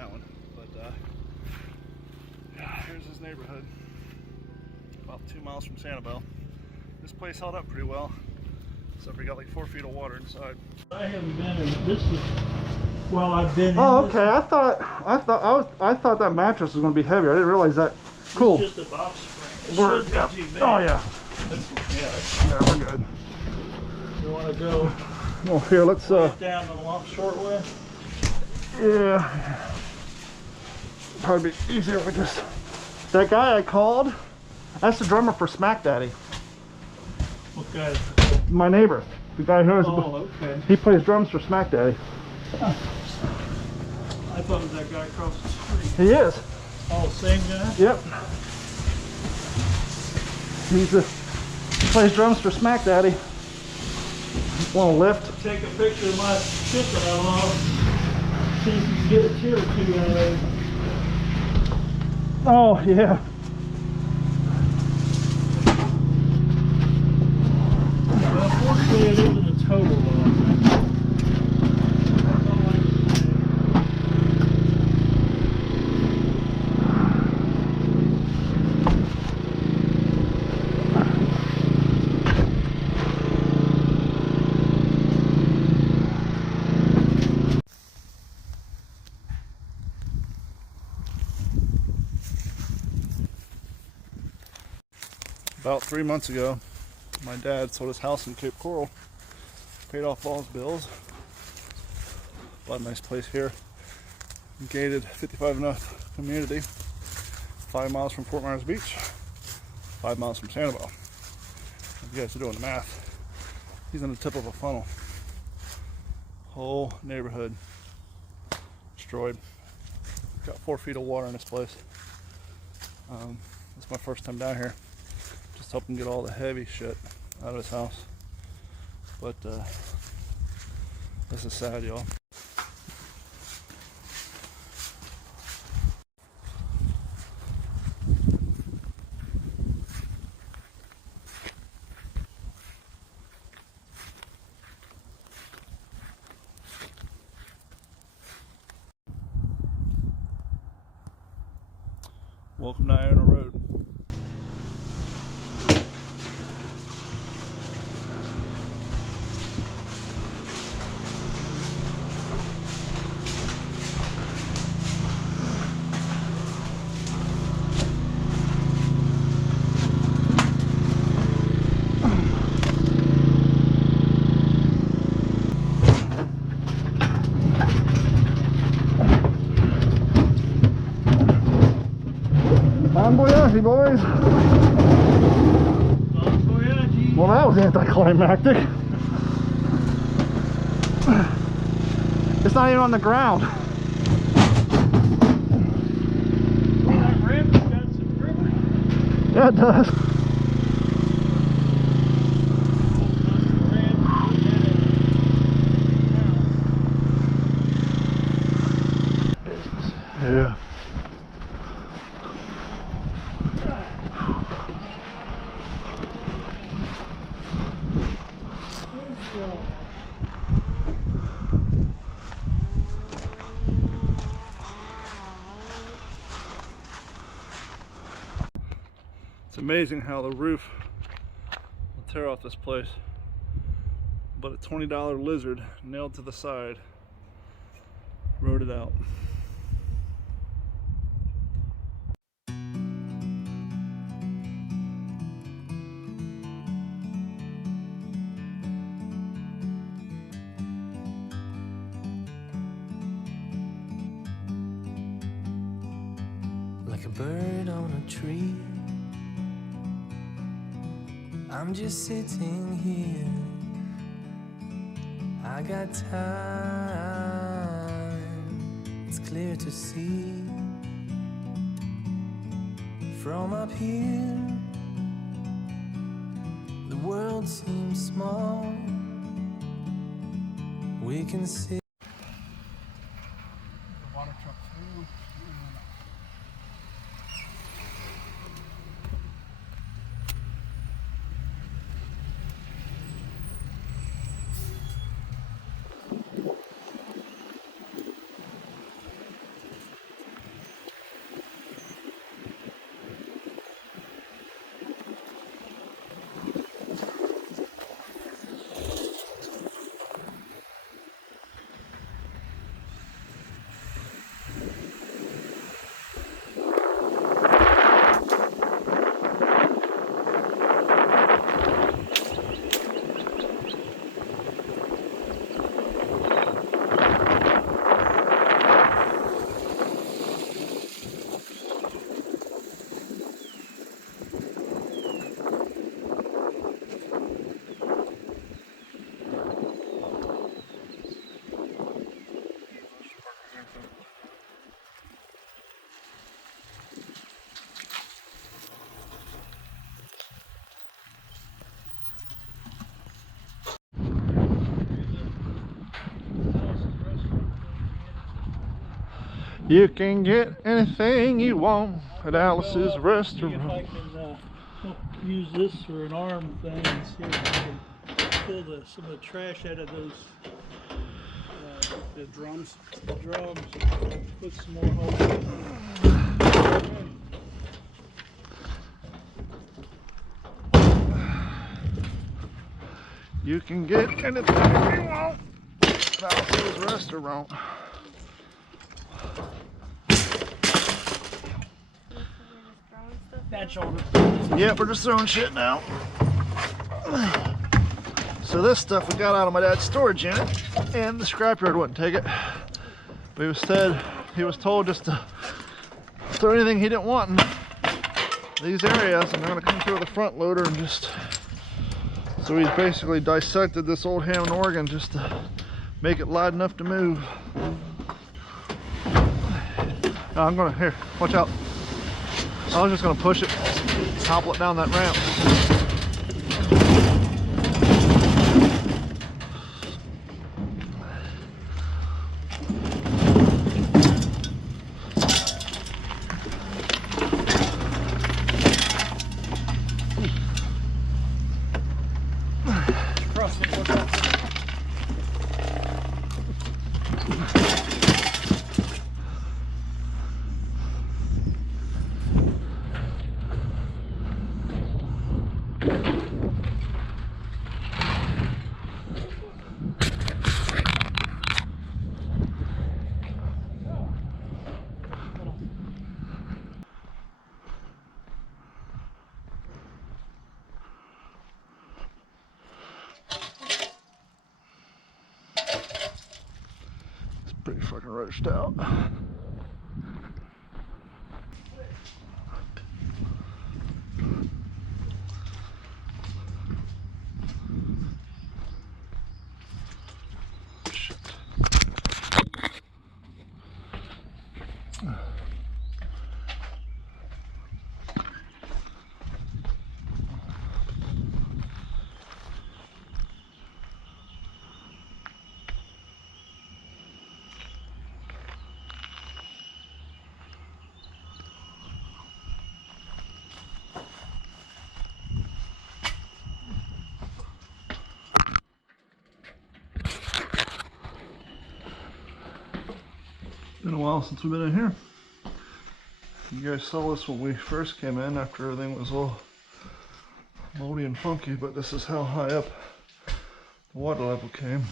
that one. But yeah, here's his neighborhood. About 2 miles from Sanibel. This place held up pretty well. So we got like 4 feet of water inside. I haven't been in this. Well, I've been. Oh, okay. I thought that mattress was going to be heavier. I didn't realize that. Cool. It's just a box spring. It shouldn't be too bad. Oh yeah. Yeah, we're good. You want to go? Well, here, let's down the long short way. Yeah. Probably be easier if we just. That guy I called. That's the drummer for Smack Daddy. What guy? My neighbor. The guy who has. Oh, okay. He plays drums for Smack Daddy. Huh. I thought it was that guy across the street. He is. Oh, same guy? Yep. He plays drums for Smack Daddy. Want to lift? Take a picture of my shit that I lost. See if you can get a tear or two out of it. Oh, yeah. Well, unfortunately, it isn't a total loss. About 3 months ago, my dad sold his house in Cape Coral, paid off all his bills, bought a nice place here, gated 55 and up community, 5 miles from Fort Myers Beach, 5 miles from Sanibel. If you guys are doing the math, he's on the tip of a funnel. Whole neighborhood destroyed. Got 4 feet of water in this place. It's my first time down here. Just help him get all the heavy shit out of his house. But this is sad, y'all. Welcome to Iona Road. Bon voyage, boys. Bon voyage. Well, that was anticlimactic. It's not even on the ground. Well, that ramp's got some grip. Yeah, it does. Yeah. It's amazing how the roof will tear off this place, but a $20 lizard nailed to the side rode it out. Like a bird on a tree, I'm just sitting here. I got time, it's clear to see. From up here, the world seems small. We can see The water truck through. You can get anything you want at Alice's restaurant. See if I can use this for an arm thing and see if I can pull some of the trash out of those The drums. drums. Put some more holes in them. You can get anything you want at Alice's restaurant. Yep, we're just throwing shit now. So this stuff we got out of my dad's storage unit, and the scrapyard wouldn't take it. But he was told just to throw anything he didn't want in these areas, and they're gonna come through with a front loader and just. So he's basically dissected this old Hammond organ just to make it light enough to move. No, I'm gonna, here, watch out. I was just gonna push it, topple it down that ramp. Pretty fucking roached out. Shit. Been a while since we've been in here. You guys saw this when we first came in after everything was all moldy and funky, but this is how high up the water level came.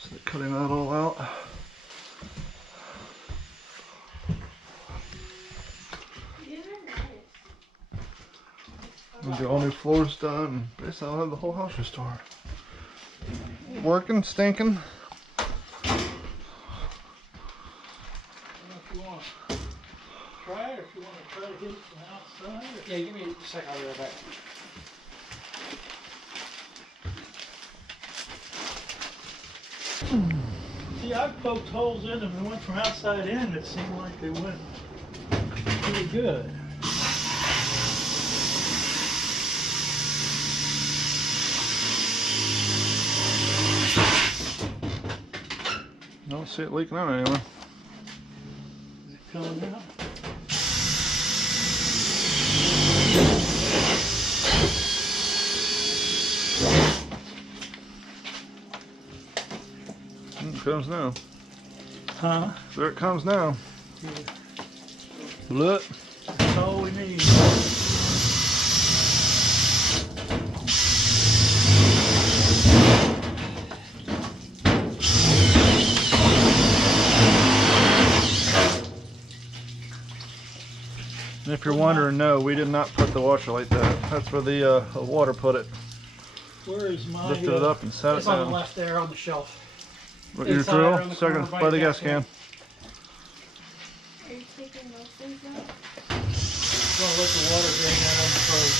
So they're cutting that all out. And get all new floors done, and basically I'll have the whole house restored. Working, stinking. Try it, if you want to try to hit it from outside. Yeah, give me a second, I'll be right back. See, I poked holes in them and went from outside in. It seemed like they went pretty good. I don't see it leaking out anywhere. Is it coming out? It comes now. Huh? There it comes now. Yeah. Look. That's all we need. And if you're wondering, no, we did not put the washer like that. That's where the water put it. Where is my... Lifted it up and set it It's on the down. left there on the shelf. What, your Inside drill? around the Second, corner by the gas can. Are you taking those things out? Gonna let the water drain out on the boat.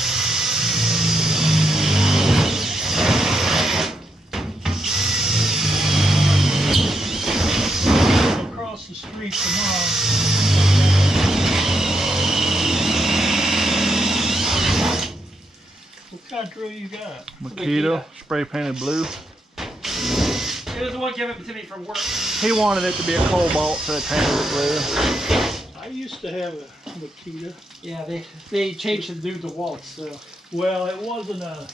Across the street tomorrow. What kind of drill you got? Makita, spray painted blue. It is someone give it to me from work. He wanted it to be a cobalt, so they painted it blue. I used to have a Makita. Yeah, they changed it to DeWalt, so. Well, it wasn't a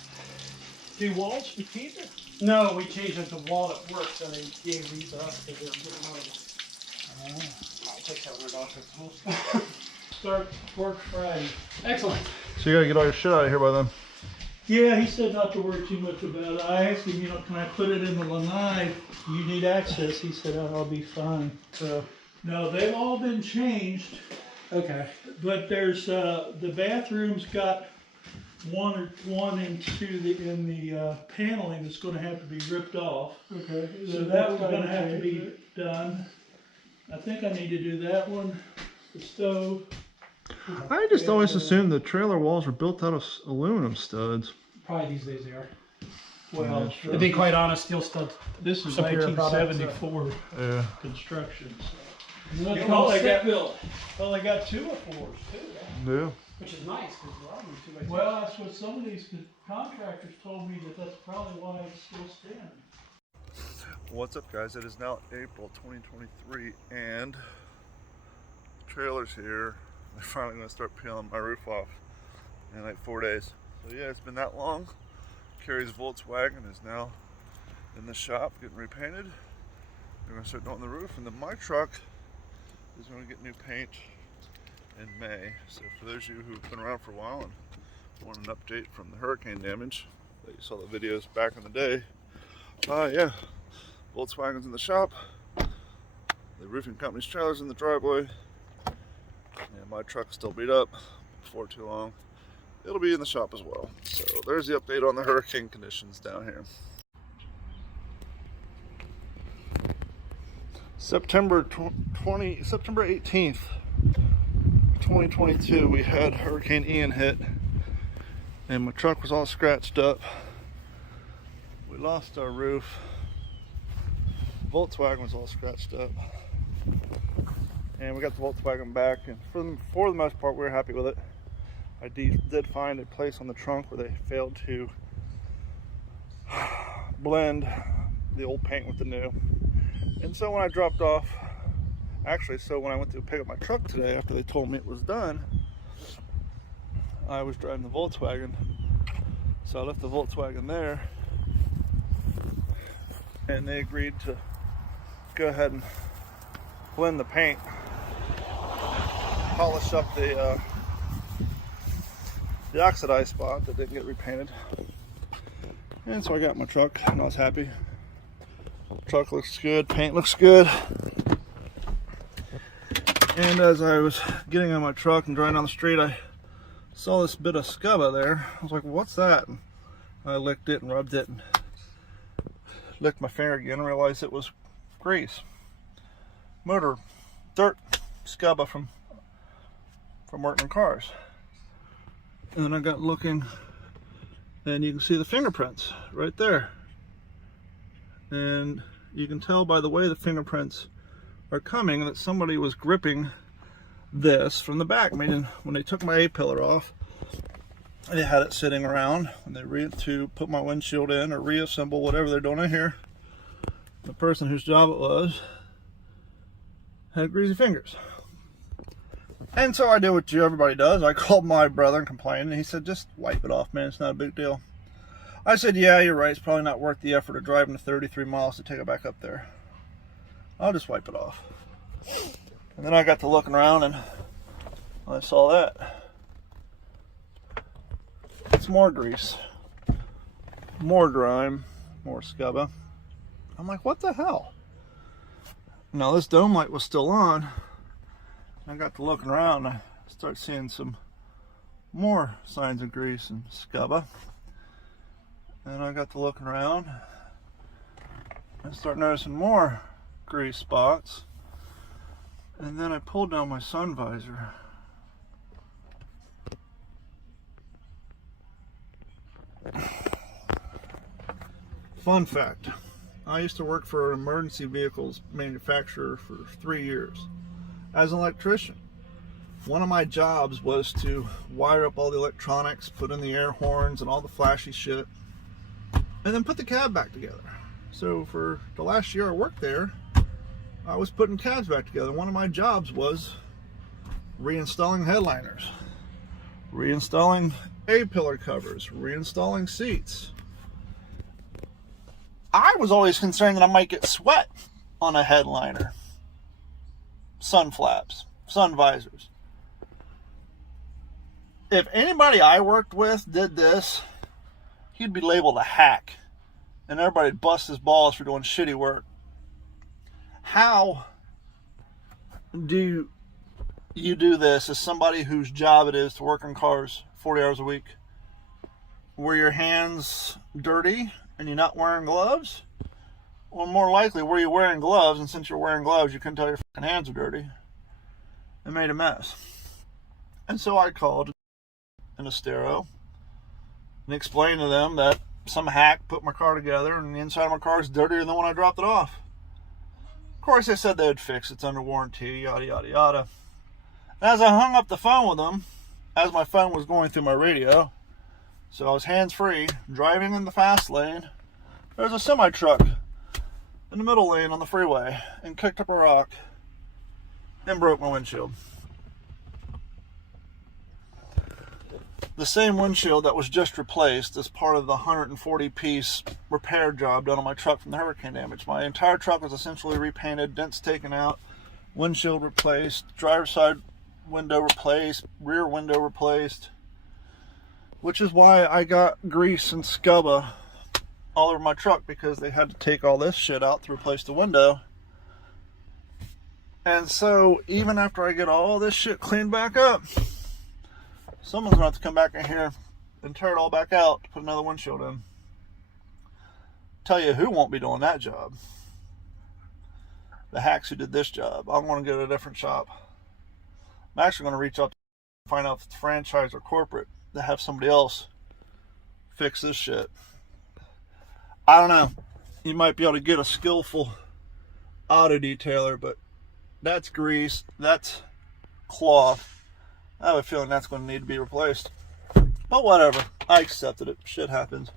DeWalt's Makita. No, we changed it to DeWalt at work, so they gave these to us because they were getting out of it. I'll take $700 Start work Friday. Excellent. So you gotta get all your shit out of here by then. Yeah, he said not to worry too much about it. I asked him, you know, can I put it in the lanai? You need access. He said, oh, I'll be fine. So, no, they've all been changed, Okay. but there's, the bathroom's got one and two in the paneling that's gonna have to be ripped off. Okay. So that one's gonna have to be done. I think I need to do that one, the stove. I just always assumed the trailer walls were built out of aluminum studs. Probably these days they are. Well, To be quite honest, steel studs. this is superior product, 1974 Yeah. construction. You You know, know, they got- built, Well, they got 2x4s too. Yeah. which is nice because a lot of them are 2x2. Well, that's what some of these contractors told me, that's probably why it's still standing. What's up, guys? It is now April 2023 and the trailer's here. They're finally going to start peeling my roof off in like 4 days. So yeah, it's been that long. Carrie's Volkswagen is now in the shop getting repainted. They're going to start doing the roof, and then my truck is going to get new paint in May. So for those of you who've been around for a while and want an update from the hurricane damage that you saw the videos back in the day, yeah, Volkswagen's in the shop, the roofing company's trailer's in the driveway, and my truck's still beat up. Before too long, it'll be in the shop as well. So there's the update on the hurricane conditions down here. September 18th, 2022, we had Hurricane Ian hit, and my truck was all scratched up. We lost our roof. Volkswagen was all scratched up, and we got the Volkswagen back, and for the most part we were happy with it. I did find a place on the trunk where they failed to blend the old paint with the new, and so when I dropped off, when I went to pick up my truck today after they told me it was done, I was driving the Volkswagen, so I left the Volkswagen there, and they agreed to go ahead and blend the paint, polish up the oxidized spot that didn't get repainted. And so I got my truck and I was happy. Truck looks good, paint looks good. And as I was getting on my truck and driving down the street, I saw this bit of scubba there. I was like, well, what's that? And I licked it and rubbed it and licked my finger again and realized it was grease, motor, dirt, scubba from working in cars. And then I got looking, and you can see the fingerprints right there. And you can tell by the way the fingerprints are coming that somebody was gripping this from the back. Meaning when they took my A-pillar off, they had it sitting around when they to put my windshield in or reassemble whatever they're doing in here. The person whose job it was had greasy fingers. And so I did what everybody does. I called my brother and complained, and he said, just wipe it off, man, it's not a big deal. I said, yeah, you're right, it's probably not worth the effort of driving to 33 miles to take it back up there. I'll just wipe it off. And then I got to looking around and I saw that. It's more grease, more grime, more scubba. I'm like, what the hell? Now this dome light was still on. I got to looking around and I started seeing some more signs of grease and scubba. And I got to looking around and start noticing more grease spots. And then I pulled down my sun visor. Fun fact, I used to work for an emergency vehicles manufacturer for 3 years as an electrician. One of my jobs was to wire up all the electronics, put in the air horns and all the flashy shit, and then put the cab back together. So for the last year I worked there, I was putting cabs back together. One of my jobs was reinstalling headliners, reinstalling A-pillar covers, reinstalling seats. I was always concerned that I might get sweat on a headliner. Sun flaps, sun visors. If anybody I worked with did this, he'd be labeled a hack, and everybody'd bust his balls for doing shitty work. How do you do this as somebody whose job it is to work on cars 40 hours a week? Were your hands dirty and you're not wearing gloves? Or more likely, were you wearing gloves, and since you're wearing gloves, you couldn't tell your fucking hands are dirty and made a mess? And so I called in a stereo and explained to them that some hack put my car together and the inside of my car is dirtier than when I dropped it off. Of course, they said they would fix it. It's under warranty, yada, yada, yada. And as I hung up the phone with them, as my phone was going through my radio, so I was hands-free, driving in the fast lane, there was a semi-truck in the middle lane on the freeway and kicked up a rock and broke my windshield. The same windshield that was just replaced as part of the 140-piece repair job done on my truck from the hurricane damage. My entire truck was essentially repainted, dents taken out, windshield replaced, driver's side window replaced, rear window replaced, which is why I got grease and scubba all over my truck, because they had to take all this shit out to replace the window. And so even after I get all this shit cleaned back up, someone's gonna have to come back in here and tear it all back out to put another windshield in. Tell you who won't be doing that job. The hacks who did this job. I'm gonna go to a different shop. I'm actually gonna reach out to find out if it's franchise or corporate to have somebody else fix this shit. I don't know. You might be able to get a skillful auto detailer, but that's grease, that's cloth. I have a feeling that's going to need to be replaced. But whatever. I accepted it. Shit happens.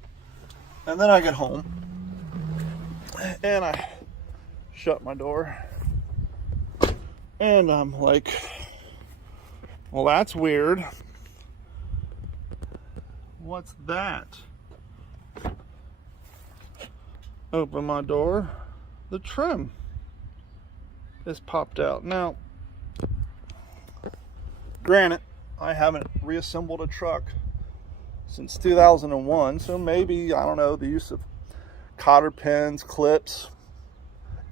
And then I get home and I shut my door. And I'm like, well, that's weird. What's that? Open my door. The trim is popped out. Now, granted, I haven't reassembled a truck since 2001, so maybe, I don't know, the use of cotter pins, clips,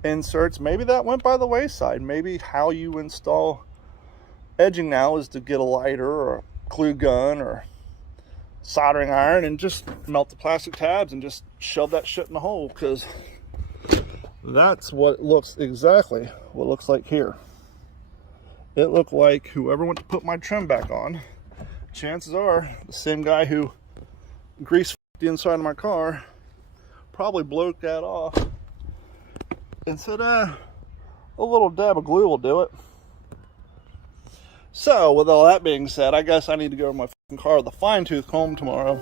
inserts, maybe that went by the wayside. Maybe how you install edging now is to get a lighter or a glue gun or soldering iron and just melt the plastic tabs and just shove that shit in the hole, because that's what it looks exactly what it looks like here. It looked like whoever went to put my trim back on, chances are the same guy who greased the inside of my car probably bloke that off and said, a little dab of glue will do it. So with all that being said, I guess I need to go to my fucking car with a fine-tooth comb tomorrow.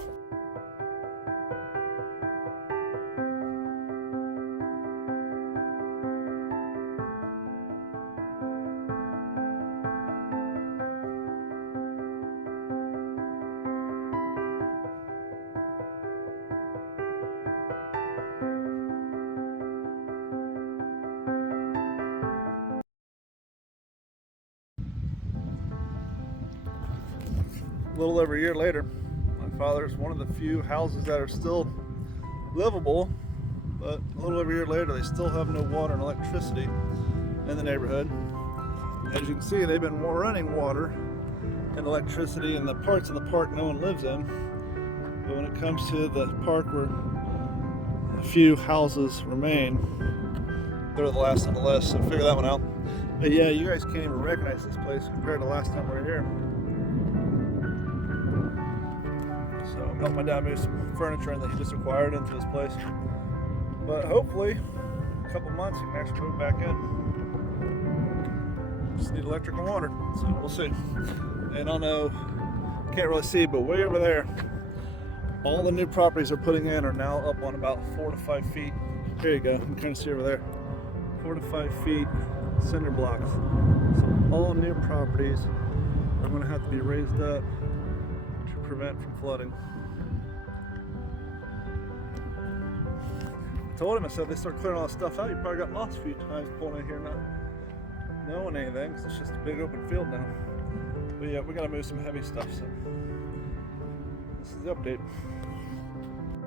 A little over a year later, my father's one of the few houses that are still livable, but a little over a year later they still have no water and electricity in the neighborhood. As you can see, they've been running water and electricity in the parts of the park no one lives in, but when it comes to the park where a few houses remain, they're the last on the list, so figure that one out. But yeah, you guys can't even recognize this place compared to last time we were here. So I'm helping my dad move some furniture in that he just acquired into this place. But hopefully, a couple months, you can actually move back in. Just need electric and water, so we'll see. And I don't know, can't really see, but way over there, all the new properties they're putting in are now up on about 4 to 5 feet There you go. You can kind of see over there. 4 to 5 feet cinder blocks. So all new properties are going to have to be raised up to prevent from flooding. I told him, I said, they start clearing all this stuff out, you probably got lost a few times pulling in here not knowing anything, because it's just a big open field now. But yeah, we got to move some heavy stuff, so this is the update.